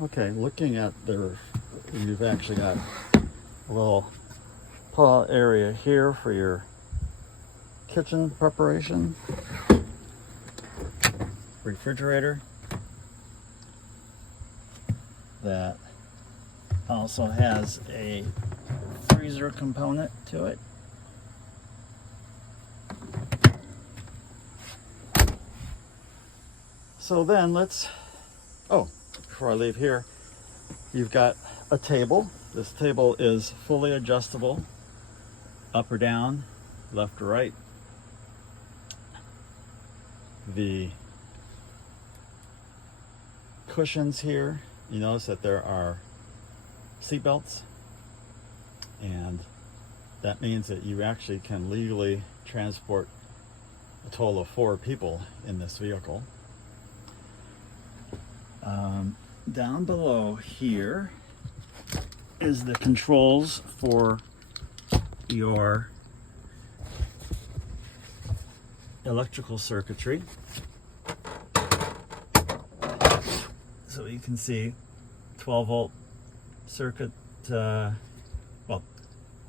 Okay, looking at you've actually got a little pull area here for your kitchen preparation, refrigerator that also has a freezer component to it. So then before I leave here, you've got a table. This table is fully adjustable, up or down, left or right. The cushions here, you notice that there are seat belts, and that means that you actually can legally transport a total of 4 people in this vehicle. Down below here is the controls for your electrical circuitry. So you can see 12-volt circuit, the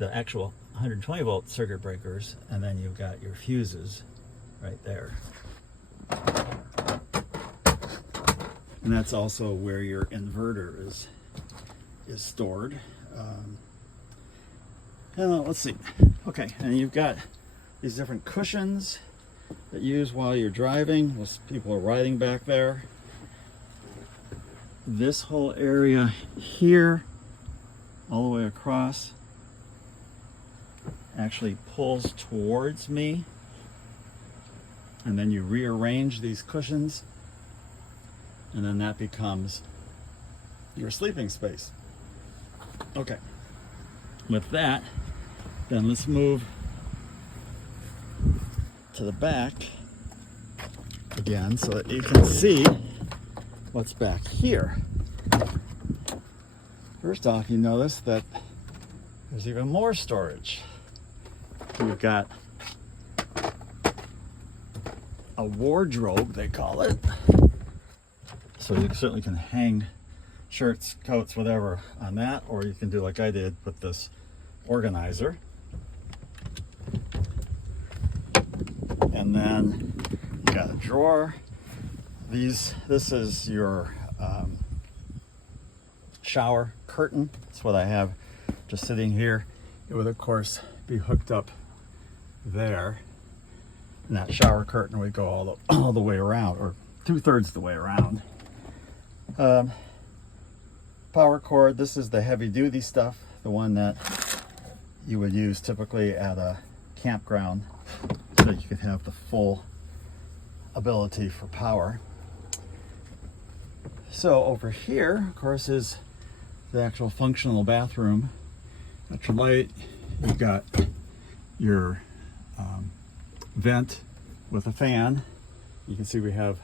actual 120-volt circuit breakers, and then you've got your fuses right there. And that's also where your inverter is stored. And let's see. Okay, and you've got these different cushions that you use while you're driving. Most people are riding back there. This whole area here, all the way across, actually pulls towards me. And then you rearrange these cushions, and then that becomes your sleeping space. Okay, with that, then let's move to the back again so that you can see what's back here. First off, you notice that there's even more storage. You've got a wardrobe, they call it. So you certainly can hang shirts, coats, whatever on that, or you can do like I did, put this organizer. And then you got a drawer. This is your shower curtain. That's what I have just sitting here. It would of course be hooked up there, and that shower curtain would go all the way around, or 2/3 the way around. Power cord, this is the heavy duty stuff, the one that you would use typically at a campground so that you could have the full ability for power. So over here, of course, is the actual functional bathroom. Got your light, you've got your vent with a fan. You can see we have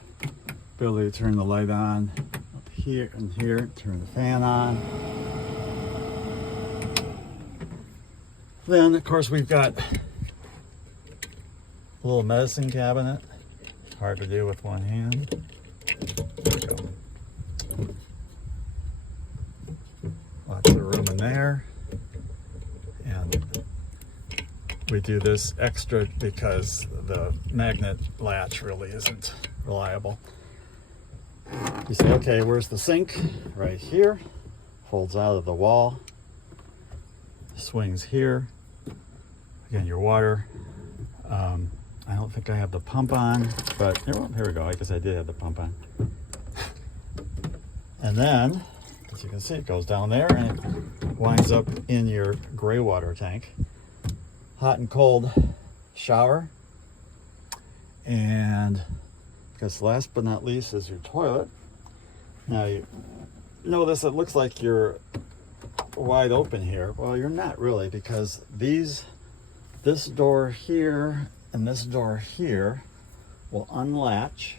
ability to turn the light on up here and here, turn the fan on. Then, of course, we've got a little medicine cabinet. Hard to do with one hand. There we go. Lots of room in there. And we do this extra because the magnet latch really isn't reliable. You say, okay, where's the sink? Right here. Folds out of the wall. Swings here. Again, your water. I don't think I have the pump on, but here we go. I guess I did have the pump on. And then, as you can see, it goes down there and it winds up in your gray water tank. Hot and cold shower. And because last but not least is your toilet. Now you notice it looks like you're wide open here. Well, you're not really, because this door here and this door here will unlatch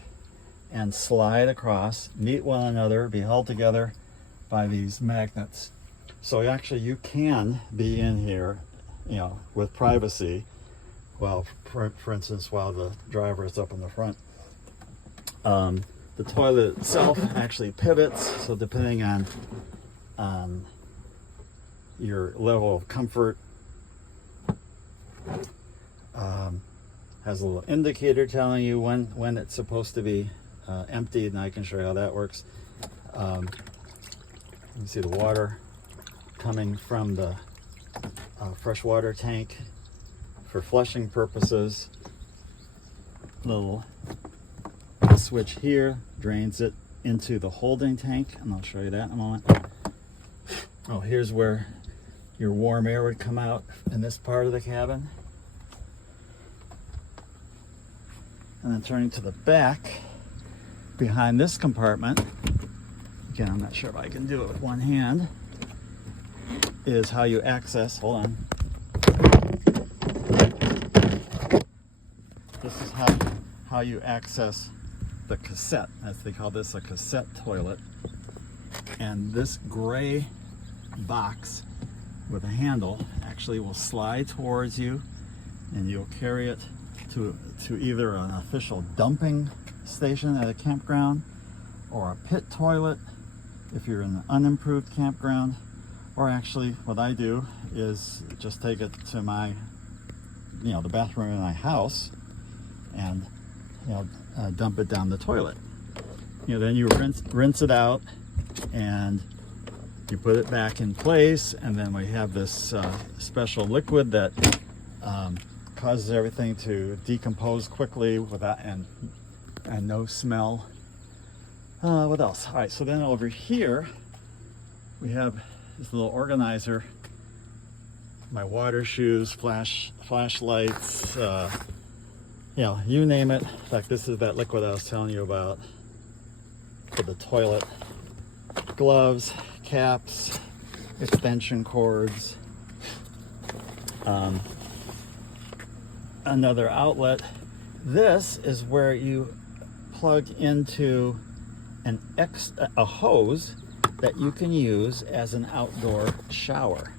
and slide across, meet one another, be held together by these magnets. So actually you can be in here, with privacy, while, for instance, while the driver is up in the front. the toilet itself actually pivots, so depending on your level of comfort, has a little indicator telling you when it's supposed to be emptied, and I can show you how that works. You can see the water coming from the freshwater tank for flushing purposes. Little switch here drains it into the holding tank, and I'll show you that in a moment. Oh, here's where your warm air would come out in this part of the cabin. And then turning to the back, behind this compartment, again, I'm not sure if I can do it with one hand, is how you access, hold on. This is how you access the cassette, as they call this, a cassette toilet. And this gray box with a handle actually will slide towards you, and you'll carry it to either an official dumping station at a campground, or a pit toilet if you're in an unimproved campground, or actually what I do is just take it to my, the bathroom in my house, and dump it down the toilet. Then you rinse it out, and you put it back in place, and then we have this special liquid that causes everything to decompose quickly without and no smell. What else? All right, so then over here we have this little organizer. My water shoes, flashlights, you name it. In fact, this is that liquid I was telling you about for the toilet. Gloves, caps, extension cords, another outlet. This is where you plug into a hose that you can use as an outdoor shower.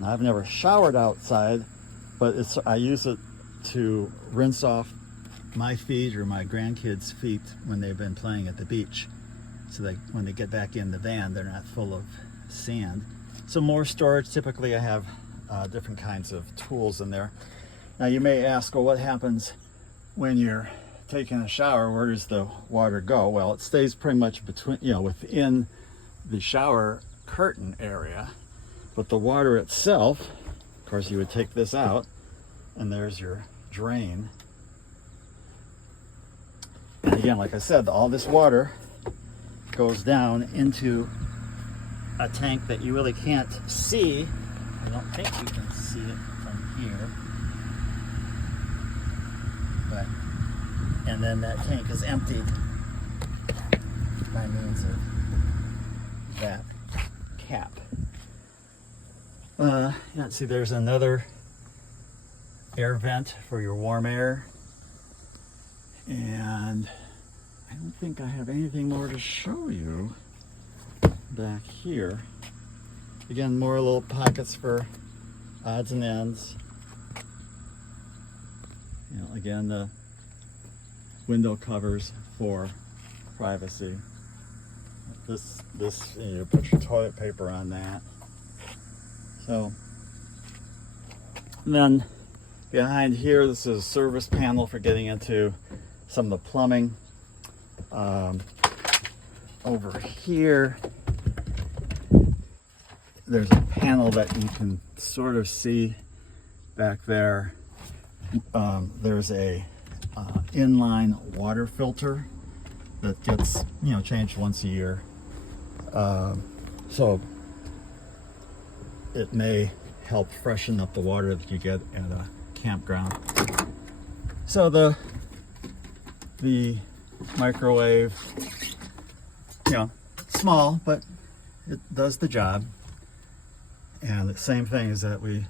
Now, I've never showered outside, but I use it to rinse off my feet or my grandkids' feet when they've been playing at the beach, so that when they get back in the van, they're not full of sand. So more storage. Typically I have different kinds of tools in there. Now you may ask, well, what happens when you're taking a shower? Where does the water go? Well, it stays pretty much within the shower curtain area, but the water itself, of course, you would take this out, and there's your drain. And again, like I said, all this water goes down into a tank that you really can't see. I don't think you can see it from here. And then that tank is emptied by means of that cap. See, there's another air vent for your warm air. And I don't think I have anything more to show you back here. Again, more little pockets for odds and ends. Again, the window covers for privacy. This you put your toilet paper on that. So then behind here, this is a service panel for getting into some of the plumbing. Over here, there's a panel that you can sort of see back there. There's a inline water filter that gets changed once a year, so it may help freshen up the water that you get at a campground. So the microwave, small, but it does the job. And the same thing is that we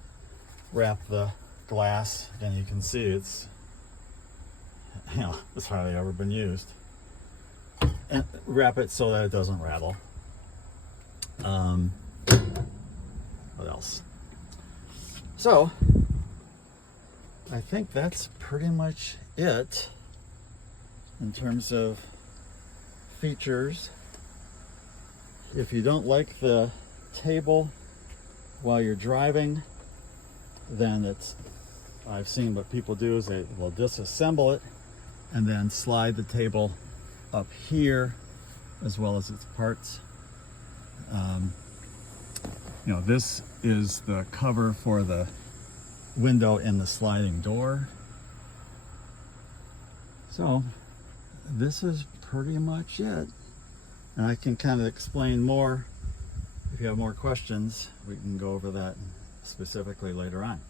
wrap the glass, and you can see it's hardly ever been used, and wrap it so that it doesn't rattle. What else? So I think that's pretty much it in terms of features. If you don't like the table while you're driving, then I've seen what people do is they will disassemble it and then slide the table up here as well as its parts. This is the cover for the window in the sliding door. So this is pretty much it. And I can kind of explain more. If you have more questions, we can go over that specifically later on.